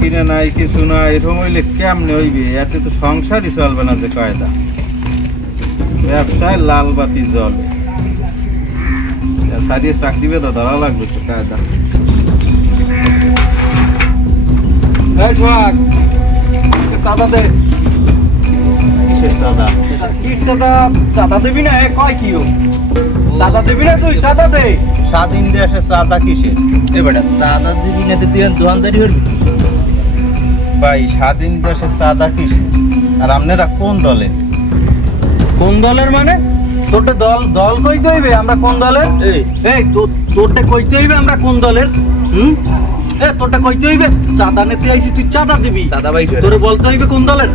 কিনে নাই কিছু না এরকম হইলে কেমনে হইবে? এতে তো সংসারই চলবে না যে কায়দা ব্যবসায় লাল বাতি জলে সারিয়ে চাকরি বেদা ধরা লাগবে তো কায়দা দে? কিসের চাঁদা? চাঁদা? দিবি না? কয় কি চাঁদা দিবি না তুই? চাঁদা দে। স্বাধীন দেশে সাদা কিসের? এ বেটা সাদা দিবি না তো তুই দোকানদারি করবি? ভাই স্বাধীন দেশে চাঁদা কি আর আপনারা কোন দলে কোন দলের মানে? তোরটা দল দল কইতে হইবে আমরা কোন দলের? এই। এই তোর তোরটা কইতে হইবে আমরা কোন দলের? হুম? এ তোরটা কইতে হইবে চাঁদা নিতে আইছি তুই চাঁদা দিবি। চাঁদা ভাই তোরে বলতে হইবে কোন দলের?